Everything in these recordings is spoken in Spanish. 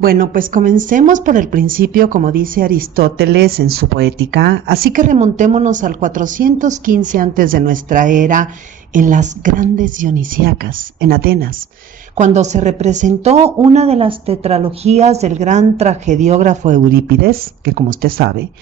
Bueno, pues comencemos por el principio, como dice Aristóteles en su Poética, así que remontémonos al 415 antes de nuestra era, en las grandes dionisíacas, en Atenas, cuando se representó una de las tetralogías del gran tragediógrafo Eurípides, que como usted sabe,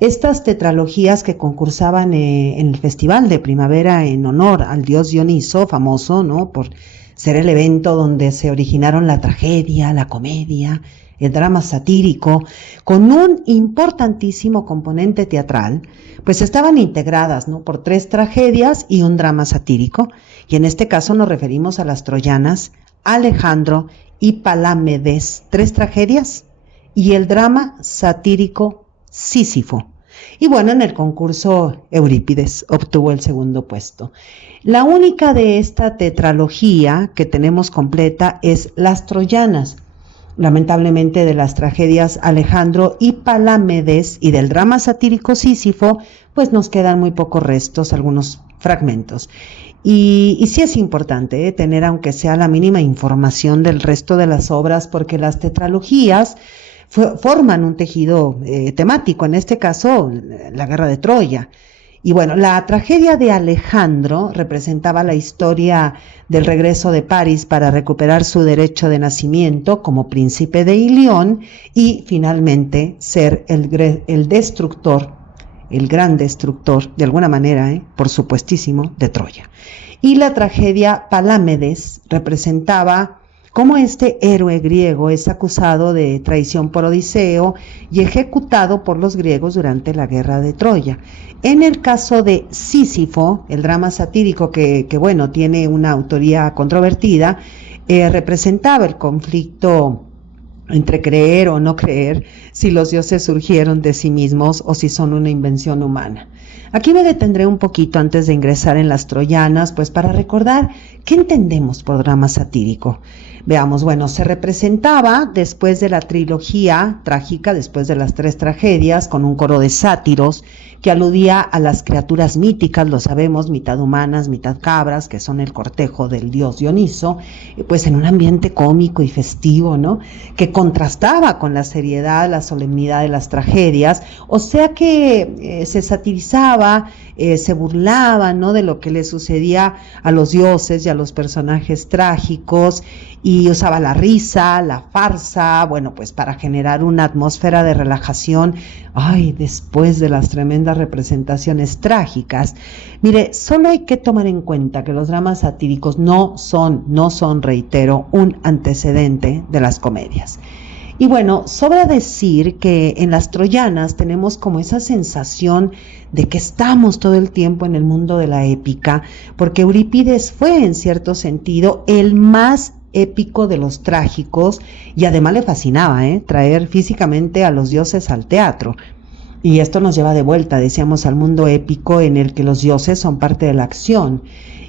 estas tetralogías que concursaban en el festival de primavera en honor al dios Dioniso, famoso, ¿no?, por ser el evento donde se originaron la tragedia, la comedia, el drama satírico, con un importantísimo componente teatral, pues estaban integradas, ¿no?, por 3 tragedias y un drama satírico, y en este caso nos referimos a las troyanas, Alejandro y Palámedes, 3 tragedias, y el drama satírico Sísifo. Y bueno, en el concurso Eurípides obtuvo el segundo puesto. La única de esta tetralogía que tenemos completa es Las Troyanas. Lamentablemente de las tragedias Alejandro y Palámedes y del drama satírico Sísifo, pues nos quedan muy pocos restos, algunos fragmentos. Y sí es importante tener aunque sea la mínima información del resto de las obras, porque las tetralogías forman un tejido temático, en este caso la guerra de Troya. Y bueno, la tragedia de Alejandro representaba la historia del regreso de París para recuperar su derecho de nacimiento como príncipe de Ilión y finalmente ser el destructor, el gran destructor, de alguna manera, por supuestísimo, de Troya. Y la tragedia Palámedes representaba cómo este héroe griego es acusado de traición por Odiseo y ejecutado por los griegos durante la guerra de Troya. En el caso de Sísifo, el drama satírico que bueno, tiene una autoría controvertida, representaba el conflicto entre creer o no creer, si los dioses surgieron de sí mismos o si son una invención humana. Aquí me detendré un poquito antes de ingresar en las troyanas, pues para recordar qué entendemos por drama satírico. Veamos, bueno, se representaba después de la trilogía trágica, después de las 3 tragedias, con un coro de sátiros que aludía a las criaturas míticas, lo sabemos, mitad humanas, mitad cabras, que son el cortejo del dios Dioniso, pues en un ambiente cómico y festivo, ¿no?, que contrastaba con la seriedad, la solemnidad de las tragedias, o sea que se satirizaba, se burlaba, ¿no?, de lo que le sucedía a los dioses y a los personajes trágicos, y usaba la risa, la farsa, bueno, pues para generar una atmósfera de relajación, después de las tremendas representaciones trágicas. Mire, solo hay que tomar en cuenta que los dramas satíricos no son, reitero, un antecedente de las comedias. Y bueno, sobra decir que en las troyanas tenemos como esa sensación de que estamos todo el tiempo en el mundo de la épica, porque Eurípides fue en cierto sentido el más épico de los trágicos y además le fascinaba traer físicamente a los dioses al teatro. Y esto nos lleva de vuelta, decíamos, al mundo épico en el que los dioses son parte de la acción.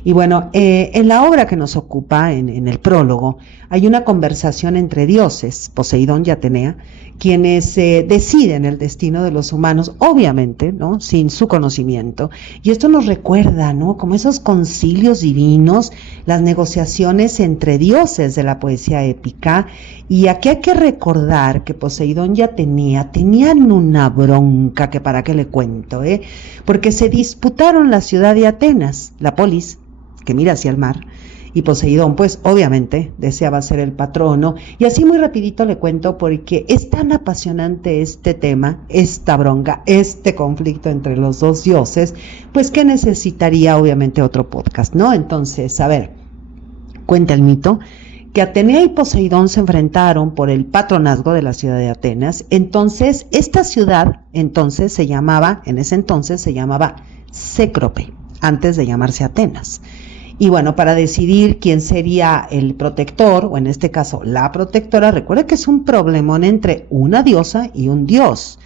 Y bueno, en la obra que nos ocupa, en el prólogo, hay una conversación entre dioses, Poseidón y Atenea, quienes deciden el destino de los humanos, obviamente, ¿no?, sin su conocimiento. Y esto nos recuerda, ¿no?, como esos concilios divinos, las negociaciones entre dioses de la poesía épica. Y aquí hay que recordar que Poseidón y Atenea tenían una bronca que para qué le cuento, porque se disputaron la ciudad de Atenas, la polis, que mira hacia el mar, y Poseidón pues obviamente deseaba ser el patrono, y así muy rapidito le cuento porque es tan apasionante este tema, esta bronca, este conflicto entre los dos dioses, pues que necesitaría obviamente otro podcast, ¿no? Entonces, a ver, cuenta el mito que Atenea y Poseidón se enfrentaron por el patronazgo de la ciudad de Atenas. Entonces, esta ciudad en ese entonces se llamaba Cécrope, antes de llamarse Atenas. Y bueno, para decidir quién sería el protector, o en este caso la protectora, recuerda que es un problemón entre una diosa y un dios.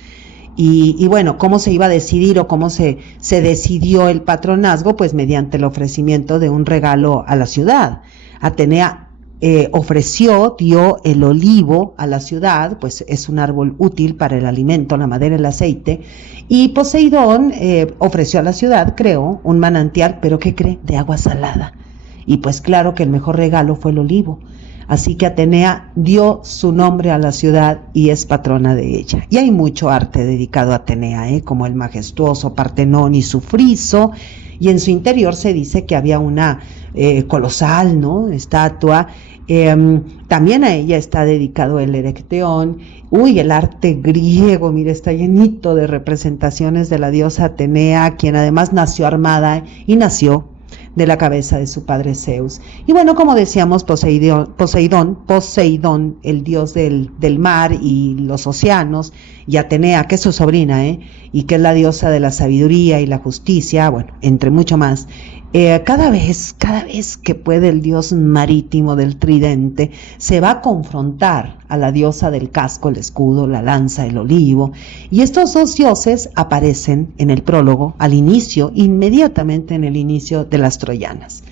Y bueno, ¿cómo se iba a decidir o cómo se decidió el patronazgo? Pues mediante el ofrecimiento de un regalo a la ciudad. Atenea dio el olivo a la ciudad, pues es un árbol útil para el alimento, la madera, el aceite, y Poseidón ofreció a la ciudad, creó un manantial, pero ¿qué cree? De agua salada. Y pues claro que el mejor regalo fue el olivo. Así que Atenea dio su nombre a la ciudad y es patrona de ella. Y hay mucho arte dedicado a Atenea, como el majestuoso Partenón y su friso, y en su interior se dice que había una colosal, ¿no?, estatua. También a ella está dedicado el Erecteón. El arte griego, mire, está llenito de representaciones de la diosa Atenea, quien además nació armada y nació de la cabeza de su padre Zeus. Y bueno, como decíamos, Poseidón, el dios del mar y los océanos, y Atenea, que es su sobrina, y que es la diosa de la sabiduría y la justicia, bueno, entre mucho más. Cada vez que puede el dios marítimo del tridente se va a confrontar a la diosa del casco, el escudo, la lanza, el olivo, y estos dos dioses aparecen en el prólogo, al inicio, inmediatamente en el inicio de las Troyanas,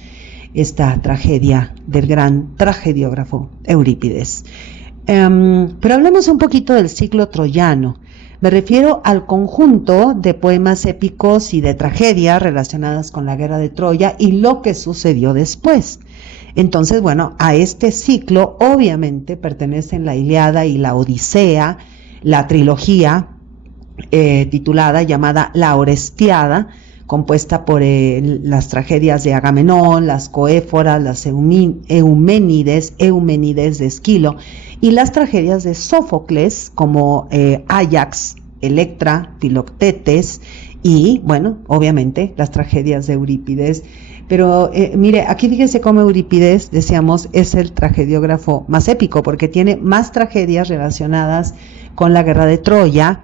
esta tragedia del gran tragediógrafo Eurípides. Pero hablemos un poquito del ciclo troyano. Me refiero al conjunto de poemas épicos y de tragedias relacionadas con la guerra de Troya y lo que sucedió después. Entonces, bueno, a este ciclo obviamente pertenecen la Ilíada y la Odisea, la trilogía titulada, llamada La Orestiada, compuesta por las tragedias de Agamenón, las Coéforas, las Euménides de Esquilo, y las tragedias de Sófocles, como Áyax, Electra, Filoctetes, y bueno, obviamente las tragedias de Eurípides. Pero mire, aquí fíjese cómo Eurípides, decíamos, es el tragediógrafo más épico, porque tiene más tragedias relacionadas con la guerra de Troya,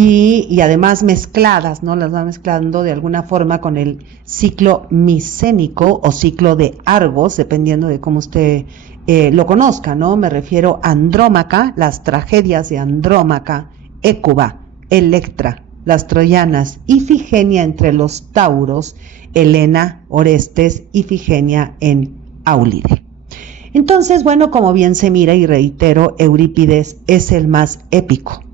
y además mezcladas, ¿no? Las va mezclando de alguna forma con el ciclo micénico o ciclo de Argos, dependiendo de cómo usted lo conozca, ¿no? Me refiero a Andrómaca, las tragedias de Andrómaca, Hécuba, Electra, las Troyanas, Ifigenia entre los Tauros, Helena, Orestes, Ifigenia en Áulide. Entonces, bueno, como bien se mira y reitero, Eurípides es el más épico,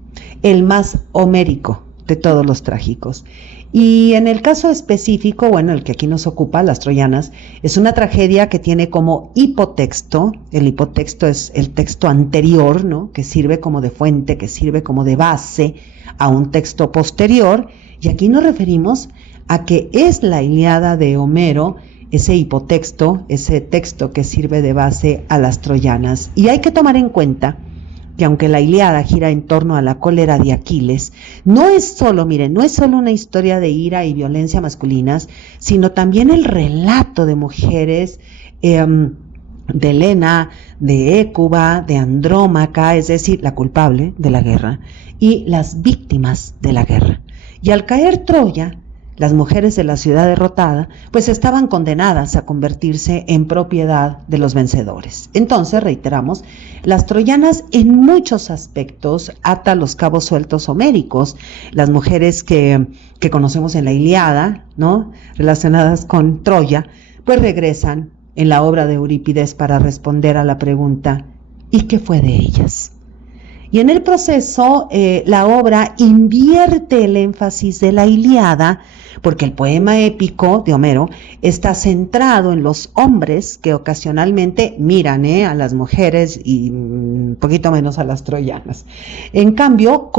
el más homérico de todos los trágicos. Y en el caso específico, bueno, el que aquí nos ocupa, las Troyanas, es una tragedia que tiene como hipotexto, el hipotexto es el texto anterior, ¿no?, que sirve como de fuente, que sirve como de base a un texto posterior, y aquí nos referimos a que es la Ilíada de Homero, ese hipotexto, ese texto que sirve de base a las Troyanas. Y hay que tomar en cuenta que aunque la Ilíada gira en torno a la cólera de Aquiles, no es solo una historia de ira y violencia masculinas, sino también el relato de mujeres, de Helena, de Hécuba, de Andrómaca, es decir, la culpable de la guerra, y las víctimas de la guerra. Y al caer Troya, las mujeres de la ciudad derrotada, pues estaban condenadas a convertirse en propiedad de los vencedores. Entonces, reiteramos, las troyanas en muchos aspectos atan los cabos sueltos homéricos. Las mujeres que conocemos en la Ilíada, ¿no?, relacionadas con Troya, pues regresan en la obra de Eurípides para responder a la pregunta, ¿y qué fue de ellas? Y en el proceso, la obra invierte el énfasis de la Ilíada, porque el poema épico de Homero está centrado en los hombres que ocasionalmente miran a las mujeres y un poquito menos a las troyanas. En cambio,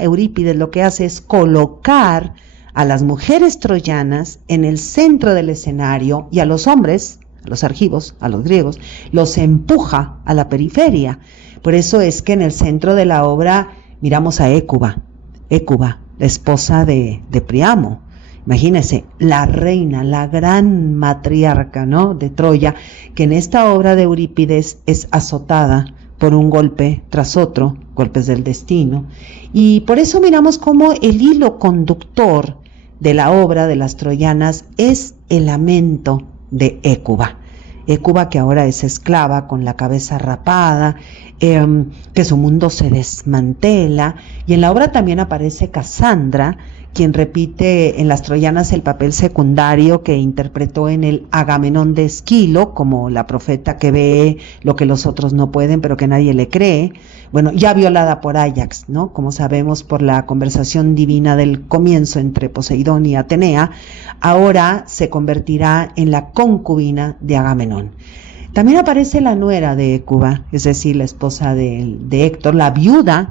Eurípides lo que hace es colocar a las mujeres troyanas en el centro del escenario y a los hombres, a los argivos, a los griegos, los empuja a la periferia. Por eso es que en el centro de la obra miramos a Hécuba, la esposa de Priamo. Imagínense, la reina, la gran matriarca, ¿no?, de Troya, que en esta obra de Eurípides es azotada por un golpe tras otro, golpes del destino. Y por eso miramos cómo el hilo conductor de la obra de las troyanas es el lamento de Hécuba. Hécuba, que ahora es esclava con la cabeza rapada, que su mundo se desmantela, y en la obra también aparece Casandra, quien repite en las Troyanas el papel secundario que interpretó en el Agamenón de Esquilo, como la profeta que ve lo que los otros no pueden, pero que nadie le cree. Bueno, ya violada por Áyax, ¿no?, como sabemos por la conversación divina del comienzo entre Poseidón y Atenea, ahora se convertirá en la concubina de Agamenón. También aparece la nuera de Hécuba, es decir, la esposa de Héctor, la viuda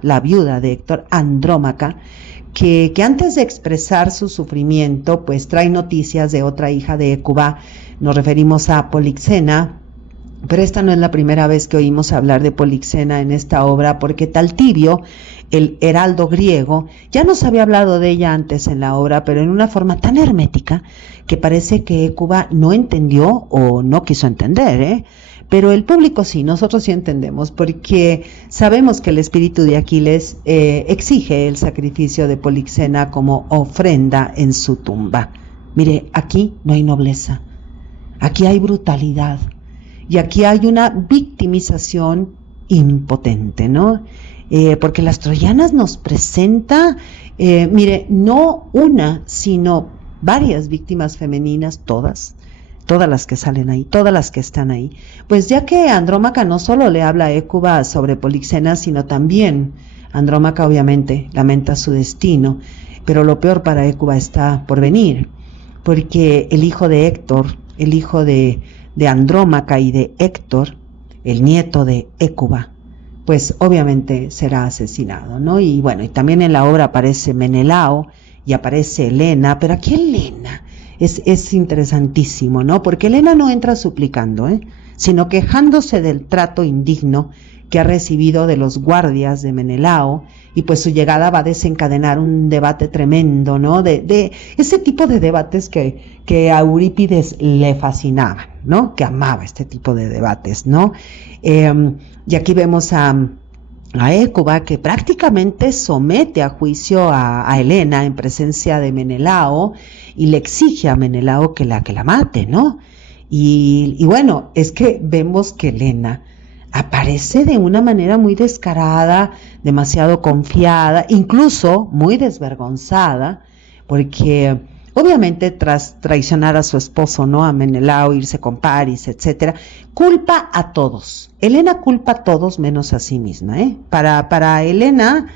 de Héctor, Andrómaca, que antes de expresar su sufrimiento, pues trae noticias de otra hija de Hécuba. Nos referimos a Polixena, pero esta no es la primera vez que oímos hablar de Polixena en esta obra, porque Taltibio, el heraldo griego, ya nos había hablado de ella antes en la obra, pero en una forma tan hermética que parece que Hécuba no entendió o no quiso entender, pero el público sí, nosotros sí entendemos, porque sabemos que el espíritu de Aquiles exige el sacrificio de Polixena como ofrenda en su tumba. Mire, aquí no hay nobleza, aquí hay brutalidad, y aquí hay una victimización impotente, ¿no? Porque las troyanas nos presenta, mire, no una, sino varias víctimas femeninas, todas las que salen ahí, todas las que están ahí. Pues ya que Andrómaca no solo le habla a Hécuba sobre Polixena, sino también Andrómaca obviamente lamenta su destino, pero lo peor para Hécuba está por venir, porque el hijo de Héctor, el hijo de Andrómaca y de Héctor, el nieto de Hécuba, pues obviamente será asesinado, ¿no? Y bueno, y también en la obra aparece Menelao y aparece Helena, pero aquí Helena es interesantísimo, ¿no? Porque Helena no entra suplicando, sino quejándose del trato indigno que ha recibido de los guardias de Menelao, y pues su llegada va a desencadenar un debate tremendo, ¿no? De ese tipo de debates que a Eurípides le fascinaban, ¿no? Que amaba este tipo de debates, ¿no? Y aquí vemos a Hécuba, que prácticamente somete a juicio a Helena en presencia de Menelao y le exige a Menelao que la mate, ¿no? Y bueno, es que vemos que Helena aparece de una manera muy descarada, demasiado confiada, incluso muy desvergonzada, porque obviamente tras traicionar a su esposo, ¿no? A Menelao, irse con Paris, etcétera, culpa a todos. Helena culpa a todos menos a sí misma, Para Helena,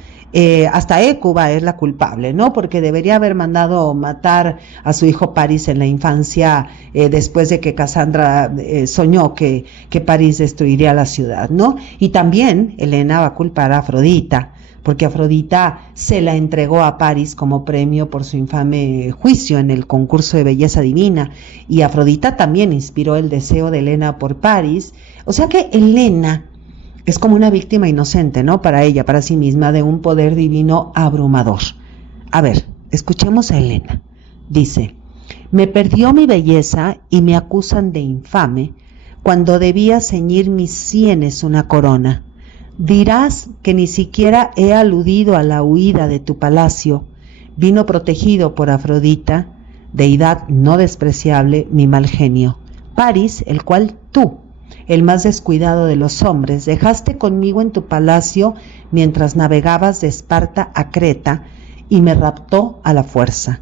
hasta Hécuba es la culpable, ¿no? Porque debería haber mandado matar a su hijo Paris en la infancia, después de que Casandra soñó que Paris destruiría la ciudad, ¿no? Y también Helena va a culpar a Afrodita, porque Afrodita se la entregó a Paris como premio por su infame juicio en el concurso de belleza divina, y Afrodita también inspiró el deseo de Helena por Paris. O sea que Helena es como una víctima inocente, ¿no? Para ella, para sí misma, de un poder divino abrumador. A ver, escuchemos a Helena. Dice: me perdió mi belleza y me acusan de infame cuando debía ceñir mis sienes una corona. Dirás que ni siquiera he aludido a la huida de tu palacio. Vino protegido por Afrodita, deidad no despreciable, mi mal genio. Paris, el cual tú, el más descuidado de los hombres, dejaste conmigo en tu palacio mientras navegabas de Esparta a Creta, y me raptó a la fuerza.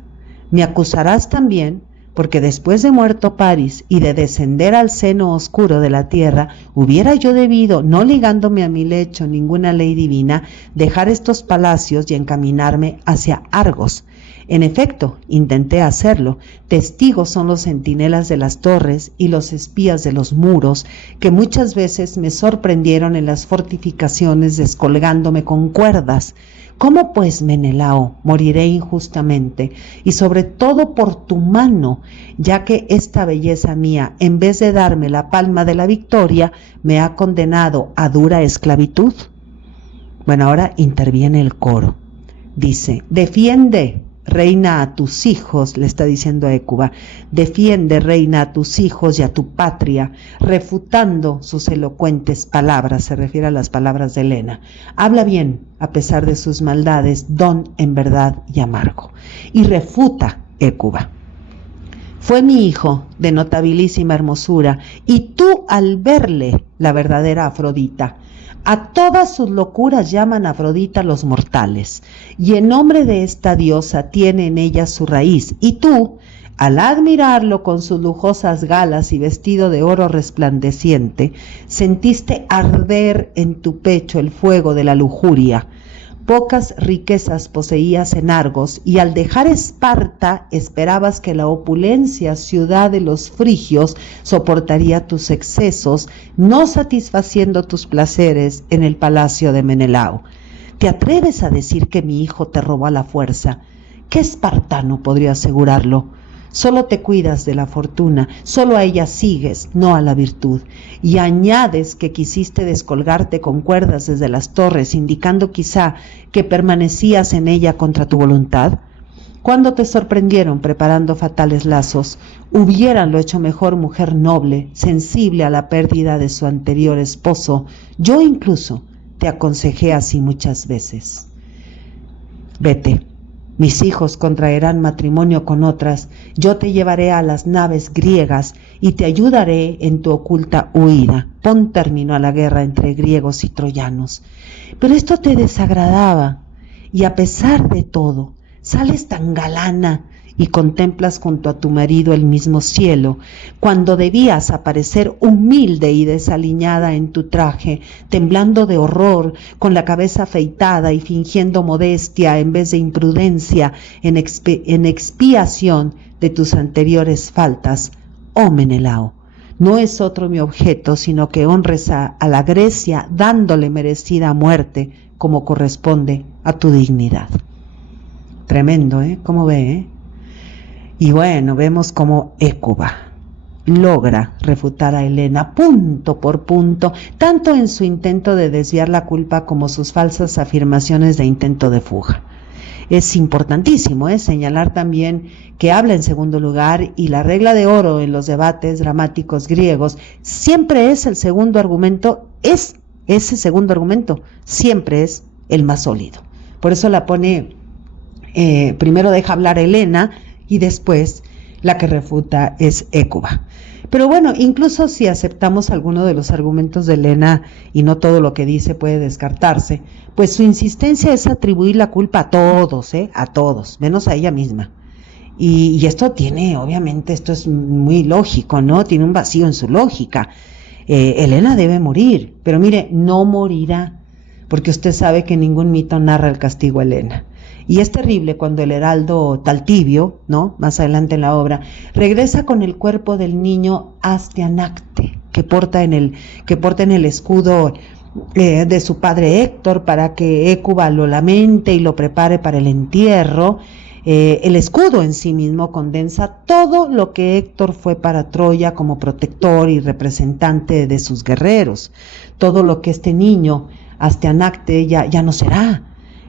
Me acusarás también porque después de muerto Paris y de descender al seno oscuro de la tierra, hubiera yo debido, no ligándome a mi lecho ninguna ley divina, dejar estos palacios y encaminarme hacia Argos. En efecto, intenté hacerlo. Testigos son los centinelas de las torres y los espías de los muros, que muchas veces me sorprendieron en las fortificaciones descolgándome con cuerdas. ¿Cómo pues, Menelao, moriré injustamente, y sobre todo por tu mano, ya que esta belleza mía, en vez de darme la palma de la victoria, me ha condenado a dura esclavitud? Bueno, ahora interviene el coro. Dice: defiende, reina, a tus hijos, le está diciendo a Hécuba, defiende, reina, a tus hijos y a tu patria, refutando sus elocuentes palabras, se refiere a las palabras de Helena. Habla bien, a pesar de sus maldades, don en verdad y amargo. Y refuta Hécuba: fue mi hijo de notabilísima hermosura, y tú al verle la verdadera Afrodita. A todas sus locuras llaman Afrodita los mortales, y en nombre de esta diosa tiene en ella su raíz, y tú, al admirarlo con sus lujosas galas y vestido de oro resplandeciente, sentiste arder en tu pecho el fuego de la lujuria. Pocas riquezas poseías en Argos, y al dejar Esparta esperabas que la opulencia ciudad de los frigios soportaría tus excesos, no satisfaciendo tus placeres en el palacio de Menelao. ¿Te atreves a decir que mi hijo te robó a la fuerza? ¿Qué espartano podría asegurarlo? Solo te cuidas de la fortuna, solo a ella sigues, no a la virtud, y añades que quisiste descolgarte con cuerdas desde las torres, indicando quizá que permanecías en ella contra tu voluntad. Cuando te sorprendieron preparando fatales lazos, hubiéranlo hecho mejor mujer noble, sensible a la pérdida de su anterior esposo. Yo incluso te aconsejé así muchas veces. Vete. Mis hijos contraerán matrimonio con otras, yo te llevaré a las naves griegas y te ayudaré en tu oculta huida. Pon término a la guerra entre griegos y troyanos. Pero esto te desagradaba, y a pesar de todo, sales tan galana y contemplas junto a tu marido el mismo cielo, cuando debías aparecer humilde y desaliñada en tu traje, temblando de horror, con la cabeza afeitada y fingiendo modestia en vez de imprudencia, en expiación de tus anteriores faltas. Oh Menelao, no es otro mi objeto, sino que honres a la Grecia dándole merecida muerte, como corresponde a tu dignidad. Tremendo, ¿Cómo ve, Y bueno, vemos cómo Hécuba logra refutar a Helena punto por punto, tanto en su intento de desviar la culpa como sus falsas afirmaciones de intento de fuga. Es importantísimo señalar también que habla en segundo lugar, y la regla de oro en los debates dramáticos griegos siempre es el segundo argumento, ese segundo argumento siempre es el más sólido. Por eso la pone, primero deja hablar Helena, y después la que refuta es Hécuba. Pero bueno, incluso si aceptamos alguno de los argumentos de Helena y no todo lo que dice puede descartarse, pues su insistencia es atribuir la culpa a todos, menos a ella misma. Y esto tiene, obviamente, esto es muy lógico, ¿no? Tiene un vacío en su lógica. Helena debe morir, pero mire, no morirá, porque usted sabe que ningún mito narra el castigo a Helena. Y es terrible cuando el heraldo Taltibio, ¿no?, más adelante en la obra, regresa con el cuerpo del niño Astianacte, que porta en el escudo de su padre Héctor, para que Hécuba lo lamente y lo prepare para el entierro. El escudo en sí mismo condensa todo lo que Héctor fue para Troya como protector y representante de sus guerreros, todo lo que este niño Astianacte ya no será.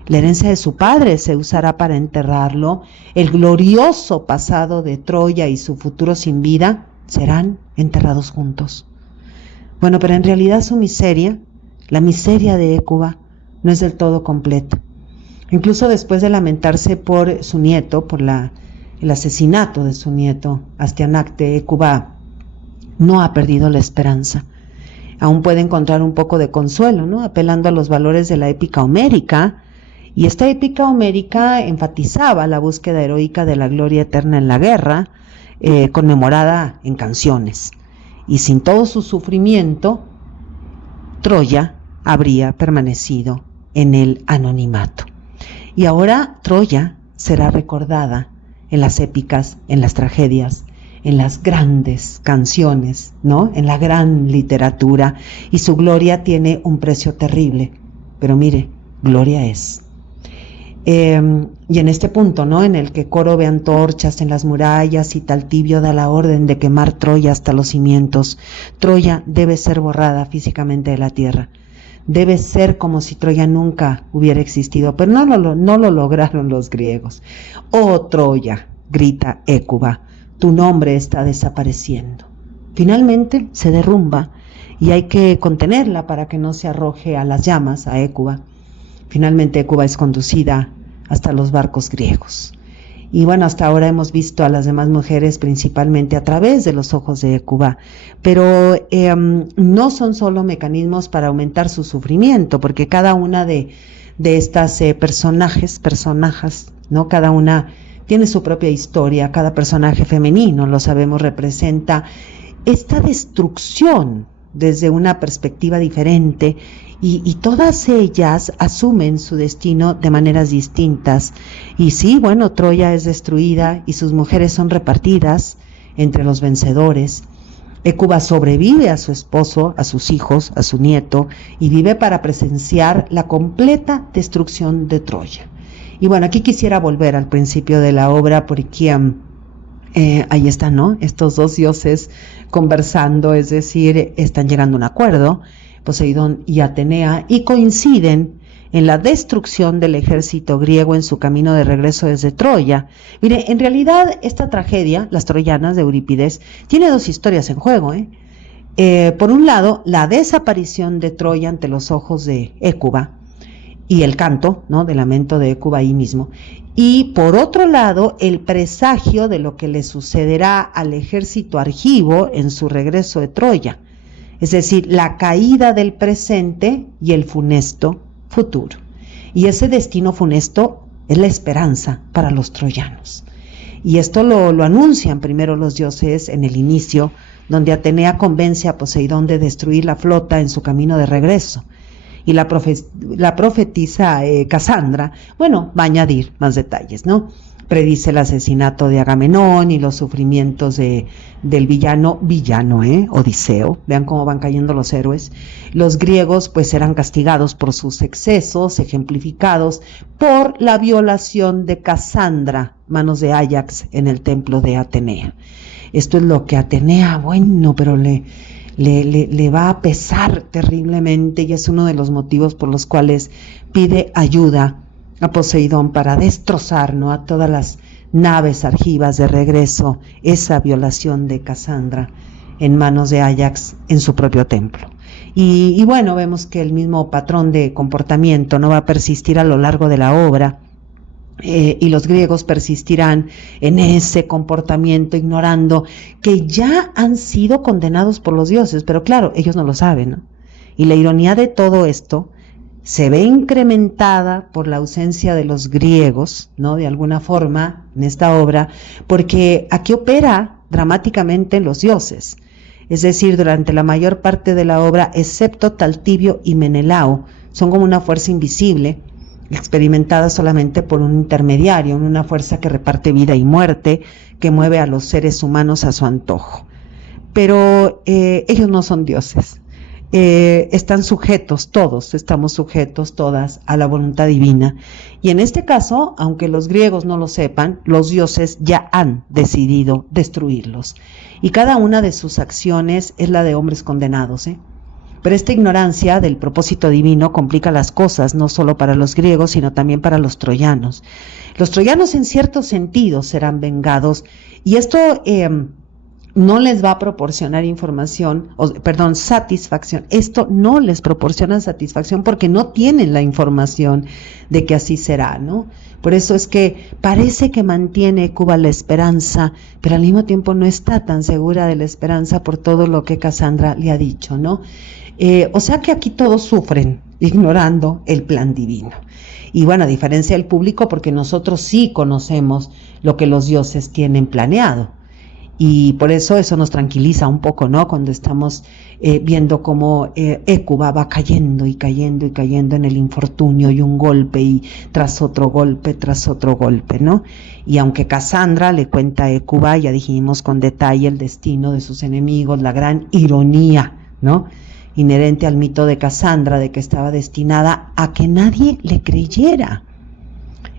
La herencia de su padre se usará para enterrarlo, el glorioso pasado de Troya y su futuro sin vida serán enterrados juntos. Bueno, pero en realidad su miseria, la miseria de Hécuba, no es del todo completa. Incluso después de lamentarse por su nieto, por el asesinato de su nieto Astianacte, Hécuba no ha perdido la esperanza. Aún puede encontrar un poco de consuelo, ¿no?, apelando a los valores de la épica homérica. Y esta épica homérica enfatizaba la búsqueda heroica de la gloria eterna en la guerra, conmemorada en canciones. Y sin todo su sufrimiento, Troya habría permanecido en el anonimato. Y ahora Troya será recordada en las épicas, en las tragedias, en las grandes canciones, ¿no?, en la gran literatura, y su gloria tiene un precio terrible. Pero mire, gloria es. Y en este punto, ¿no?, en el que Coro ve antorchas en las murallas y Taltibio da la orden de quemar Troya hasta los cimientos, Troya debe ser borrada físicamente de la tierra. Debe ser como si Troya nunca hubiera existido, pero no lo lograron los griegos. ¡Oh Troya!, grita Hécuba, tu nombre está desapareciendo. Finalmente se derrumba y hay que contenerla para que no se arroje a las llamas a Hécuba. Finalmente Hécuba es conducida hasta los barcos griegos. Y bueno, hasta ahora hemos visto a las demás mujeres principalmente a través de los ojos de Hécuba, pero no son solo mecanismos para aumentar su sufrimiento, porque cada una de estas personajes, ¿no?, cada una tiene su propia historia. Cada personaje femenino, lo sabemos, representa esta destrucción desde una perspectiva diferente, y todas ellas asumen su destino de maneras distintas. Y sí, bueno, Troya es destruida y sus mujeres son repartidas entre los vencedores. Hécuba sobrevive a su esposo, a sus hijos, a su nieto, y vive para presenciar la completa destrucción de Troya. Y bueno, aquí quisiera volver al principio de la obra porque ahí están, ¿no? Estos dos dioses conversando, es decir, están llegando a un acuerdo, Poseidón y Atenea, y coinciden en la destrucción del ejército griego en su camino de regreso desde Troya. Mire, en realidad esta tragedia, Las Troyanas de Eurípides, tiene dos historias en juego. Por un lado, la desaparición de Troya ante los ojos de Hécuba y el canto, ¿no?, del lamento de Hécuba ahí mismo. Y por otro lado, el presagio de lo que le sucederá al ejército argivo en su regreso de Troya. Es decir, la caída del presente y el funesto futuro. Y ese destino funesto es la esperanza para los troyanos. Y esto lo anuncian primero los dioses en el inicio, donde Atenea convence a Poseidón de destruir la flota en su camino de regreso. Y la profetisa Casandra, bueno, va a añadir más detalles, ¿no? Predice el asesinato de Agamenón y los sufrimientos del villano, Odiseo. Vean cómo van cayendo los héroes. Los griegos pues serán castigados por sus excesos, ejemplificados por la violación de Casandra, manos de Áyax, en el templo de Atenea. Esto es lo que Atenea, bueno, pero le va a pesar terriblemente, y es uno de los motivos por los cuales pide ayuda a Poseidón para destrozar, ¿no?, a todas las naves argivas de regreso, esa violación de Casandra en manos de Áyax en su propio templo. Y bueno, vemos que el mismo patrón de comportamiento no va a persistir a lo largo de la obra, y los griegos persistirán en ese comportamiento, ignorando que ya han sido condenados por los dioses, pero claro, ellos no lo saben, ¿no? Y la ironía de todo esto se ve incrementada por la ausencia de los griegos, ¿no?, de alguna forma en esta obra, porque aquí opera dramáticamente los dioses. Es decir, durante la mayor parte de la obra, excepto Taltibio y Menelao, son como una fuerza invisible, experimentada solamente por un intermediario, una fuerza que reparte vida y muerte, que mueve a los seres humanos a su antojo. Pero ellos no son dioses. Están sujetos, todos estamos sujetos, todas, a la voluntad divina. Y en este caso, aunque los griegos no lo sepan, los dioses ya han decidido destruirlos. Y cada una de sus acciones es la de hombres condenados, Pero esta ignorancia del propósito divino complica las cosas, no solo para los griegos, sino también para los troyanos. Los troyanos en cierto sentido serán vengados, y esto no les va a proporcionar satisfacción. Esto no les proporciona satisfacción porque no tienen la información de que así será, ¿no? Por eso es que parece que mantiene Hécuba la esperanza, pero al mismo tiempo no está tan segura de la esperanza por todo lo que Casandra le ha dicho, ¿no? O sea que aquí todos sufren, ignorando el plan divino. Y bueno, a diferencia del público, porque nosotros sí conocemos lo que los dioses tienen planeado. Y por eso nos tranquiliza un poco, ¿no?, cuando estamos viendo cómo Hécuba va cayendo y cayendo y cayendo en el infortunio, y un golpe y tras otro golpe, ¿no? Y aunque Casandra le cuenta a Hécuba, ya dijimos con detalle el destino de sus enemigos, la gran ironía, ¿no?, inherente al mito de Casandra, de que estaba destinada a que nadie le creyera.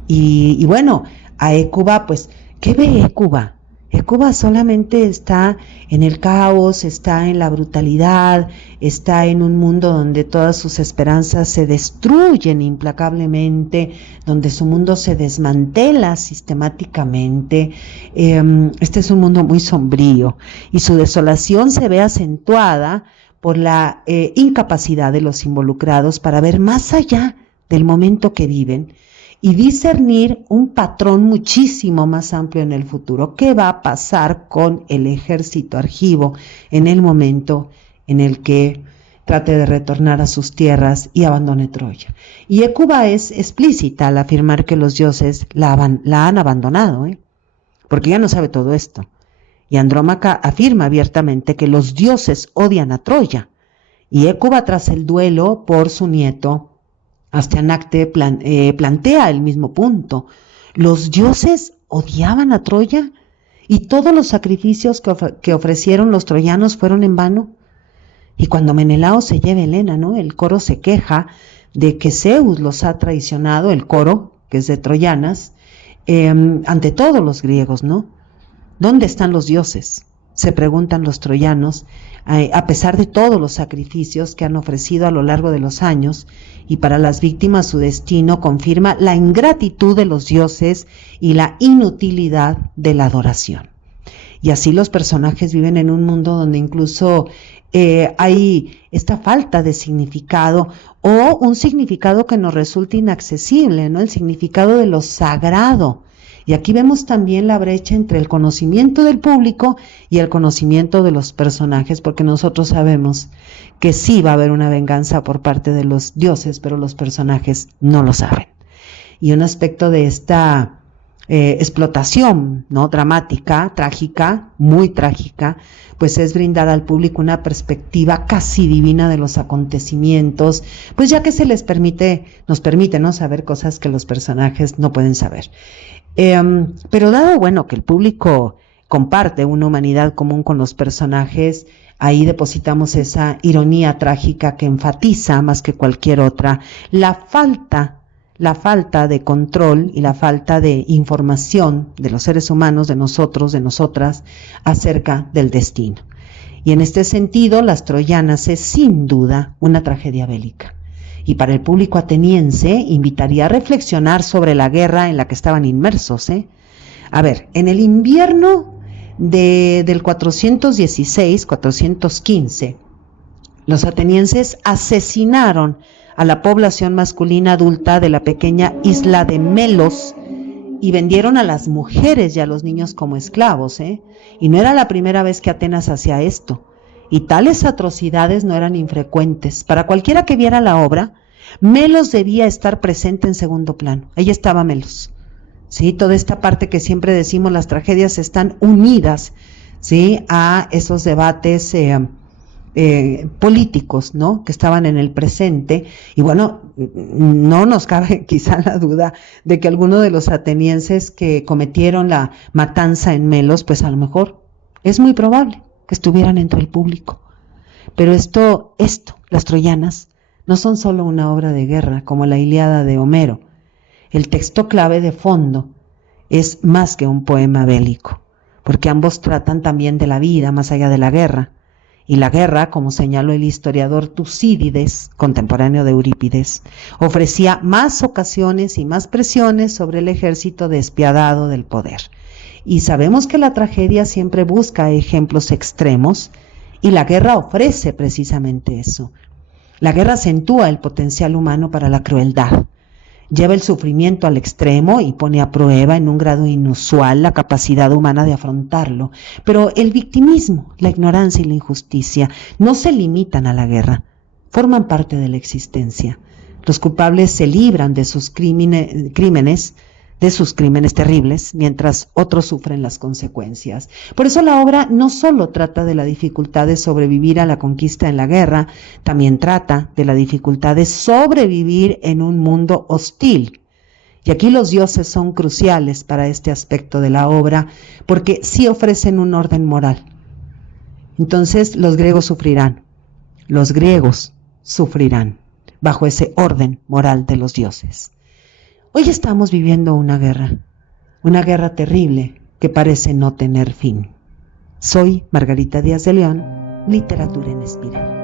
Y bueno, a Hécuba, pues, ¿qué ve Hécuba? Hécuba solamente está en el caos, está en la brutalidad, está en un mundo donde todas sus esperanzas se destruyen implacablemente, donde su mundo se desmantela sistemáticamente. Este es un mundo muy sombrío, y su desolación se ve acentuada por la incapacidad de los involucrados para ver más allá del momento que viven y discernir un patrón muchísimo más amplio en el futuro. ¿Qué va a pasar con el ejército argivo en el momento en el que trate de retornar a sus tierras y abandone Troya? Y Hécuba es explícita al afirmar que los dioses la han abandonado, porque ella no sabe todo esto. Y Andrómaca afirma abiertamente que los dioses odian a Troya, Y Hécuba, tras el duelo por su nieto, Astianacte plantea el mismo punto. Los dioses odiaban a Troya y todos los sacrificios que ofrecieron los troyanos fueron en vano. Y cuando Menelao se lleva a Helena, ¿no? El coro se queja de que Zeus los ha traicionado, el coro, que es de troyanas, ante todos los griegos, ¿no? ¿Dónde están los dioses?, se preguntan los troyanos, a pesar de todos los sacrificios que han ofrecido a lo largo de los años, y para las víctimas su destino confirma la ingratitud de los dioses y la inutilidad de la adoración. Y así los personajes viven en un mundo donde incluso hay esta falta de significado o un significado que nos resulta inaccesible, ¿no? El significado de lo sagrado. Y aquí vemos también la brecha entre el conocimiento del público y el conocimiento de los personajes, porque nosotros sabemos que sí va a haber una venganza por parte de los dioses, pero los personajes no lo saben. Y un aspecto de esta explotación, ¿no?, dramática, trágica, muy trágica, pues es brindar al público una perspectiva casi divina de los acontecimientos, pues ya que nos permite, ¿no?, saber cosas que los personajes no pueden saber. Pero dado, bueno, que el público comparte una humanidad común con los personajes, ahí depositamos esa ironía trágica que enfatiza más que cualquier otra la falta de control y la falta de información de los seres humanos, de nosotros, de nosotras, acerca del destino. Y en este sentido, Las Troyanas es sin duda una tragedia bélica. Y para el público ateniense invitaría a reflexionar sobre la guerra en la que estaban inmersos. A ver, en el invierno del 416-415, los atenienses asesinaron a la población masculina adulta de la pequeña isla de Melos y vendieron a las mujeres y a los niños como esclavos. Y no era la primera vez que Atenas hacía esto. Y tales atrocidades no eran infrecuentes. Para cualquiera que viera la obra, Melos debía estar presente en segundo plano. Ahí estaba Melos. ¿Sí? Toda esta parte que siempre decimos, las tragedias están unidas, ¿sí?, a esos debates políticos, ¿no?, que estaban en el presente. Y bueno, no nos cabe quizá la duda de que algunos de los atenienses que cometieron la matanza en Melos, pues a lo mejor es muy probable que estuvieran entre el público. Pero Las Troyanas, no son solo una obra de guerra como la Ilíada de Homero. El texto clave de fondo es más que un poema bélico, porque ambos tratan también de la vida más allá de la guerra. Y la guerra, como señaló el historiador Tucídides, contemporáneo de Eurípides, ofrecía más ocasiones y más presiones sobre el ejército despiadado del poder. Y sabemos que la tragedia siempre busca ejemplos extremos, y la guerra ofrece precisamente eso. La guerra acentúa el potencial humano para la crueldad, lleva el sufrimiento al extremo y pone a prueba en un grado inusual la capacidad humana de afrontarlo. Pero el victimismo, la ignorancia y la injusticia no se limitan a la guerra, forman parte de la existencia. Los culpables se libran de sus crímenes terribles, mientras otros sufren las consecuencias. Por eso la obra no solo trata de la dificultad de sobrevivir a la conquista en la guerra, también trata de la dificultad de sobrevivir en un mundo hostil. Y aquí los dioses son cruciales para este aspecto de la obra, porque sí ofrecen un orden moral. Entonces los griegos sufrirán bajo ese orden moral de los dioses. Hoy estamos viviendo una guerra terrible que parece no tener fin. Soy Margarita Díaz de León, Literatura en Espiral.